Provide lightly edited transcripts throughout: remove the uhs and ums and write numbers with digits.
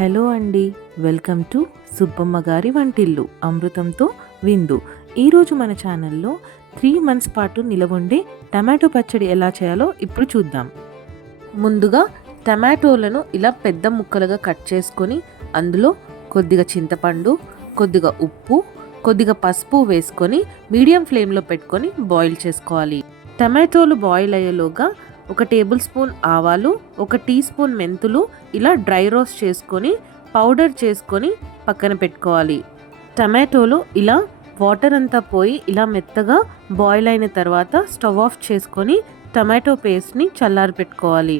Hello అండి, welcome to Subbamma గారి వంటిల్లు అమృతంతో విందు. ఈరోజు మన ఛానల్లో 3 months పాటు నిలవండే టమాటో పచ్చడి ఎలా చేయాలో ఇప్పుడు చూద్దాం. ముందుగా టమాటోలను ఇలా పెద్ద ముక్కలుగా కట్ చేసుకొని అందులో కొద్దిగా చింతపండు, కొద్దిగా ఉప్పు, కొద్దిగా పసుపు వేసుకొని మీడియం ఫ్లేమ్లో పెట్టుకొని బాయిల్ చేసుకోవాలి. టమాటోలు బాయిల్ అయ్యేలోగా 1 టేబుల్ స్పూన్ ఆవాలు, 1 టీ స్పూన్ మెంతులు ఇలా డ్రై రోస్ట్ చేసుకొని పౌడర్ చేసుకొని పక్కన పెట్టుకోవాలి. టమాటోలు ఇలా వాటర్ అంతా పోయి ఇలా మెత్తగా బాయిల్ అయిన తర్వాత స్టవ్ ఆఫ్ చేసుకొని టమాటో పేస్ట్ని చల్లారి పెట్టుకోవాలి.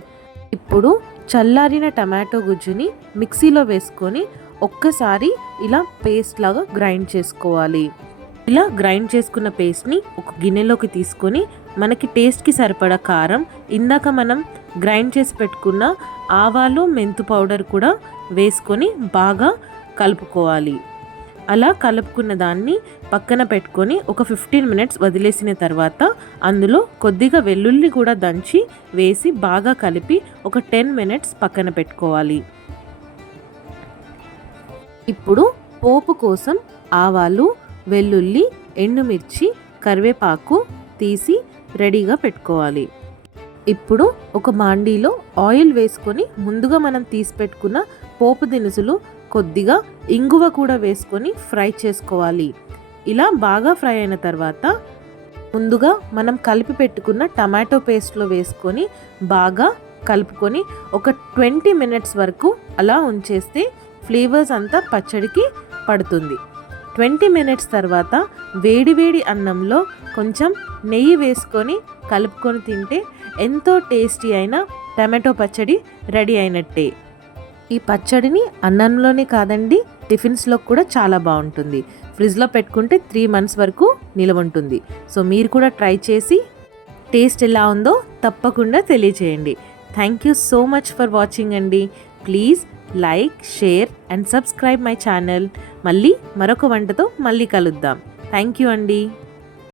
ఇప్పుడు చల్లారిన టమాటో గుజ్జుని మిక్సీలో వేసుకొని ఒక్కసారి ఇలా పేస్ట్ లాగా గ్రైండ్ చేసుకోవాలి. ఇలా గ్రైండ్ చేసుకున్న పేస్ట్ని ఒక గిన్నెలోకి తీసుకొని మనకి టేస్ట్కి సరిపడా కారం, ఇందాక మనం గ్రైండ్ చేసి పెట్టుకున్న ఆవాలు మెంతు పౌడర్ కూడా వేసుకొని బాగా కలుపుకోవాలి. అలా కలుపుకున్న దాన్ని పక్కన పెట్టుకొని ఒక 15 minutes వదిలేసిన తర్వాత అందులో కొద్దిగా వెల్లుల్లి కూడా దంచి వేసి బాగా కలిపి ఒక 10 minutes పక్కన పెట్టుకోవాలి. ఇప్పుడు పోపు కోసం ఆవాలు, వెల్లుల్లి, ఎండుమిర్చి, కరివేపాకు తీసి రెడీగా పెట్టుకోవాలి. ఇప్పుడు ఒక మాండీలో ఆయిల్ వేసుకొని ముందుగా మనం తీసి పెట్టుకున్న పోపు దినుసులు, కొద్దిగా ఇంగువ కూడా వేసుకొని ఫ్రై చేసుకోవాలి. ఇలా బాగా ఫ్రై అయిన తర్వాత ముందుగా మనం కలిపి పెట్టుకున్న టమాటో పేస్ట్లో వేసుకొని బాగా కలుపుకొని ఒక 20 minutes వరకు అలా ఉంచేస్తే ఫ్లేవర్స్ అంతా పచ్చడికి పడుతుంది. 20 minutes తర్వాత వేడి అన్నంలో కొంచెం నెయ్యి వేసుకొని కలుపుకొని తింటే ఎంతో టేస్టీ అయిన టమాటో పచ్చడి రెడీ అయినట్టే. ఈ పచ్చడిని అన్నంలోనే కాదండి, టిఫిన్స్లో కూడా చాలా బాగుంటుంది. ఫ్రిడ్జ్లో పెట్టుకుంటే 3 months వరకు నిలవ ఉంటుంది. సో మీరు కూడా ట్రై చేసి టేస్ట్ ఎలా ఉందో తప్పకుండా తెలియచేయండి. Thank you so much for watching అండి. Please like, share and subscribe my channel. మళ్ళీ మరొక వంటతో మళ్ళీ కలుద్దాం. థ్యాంక్ యూ అండి.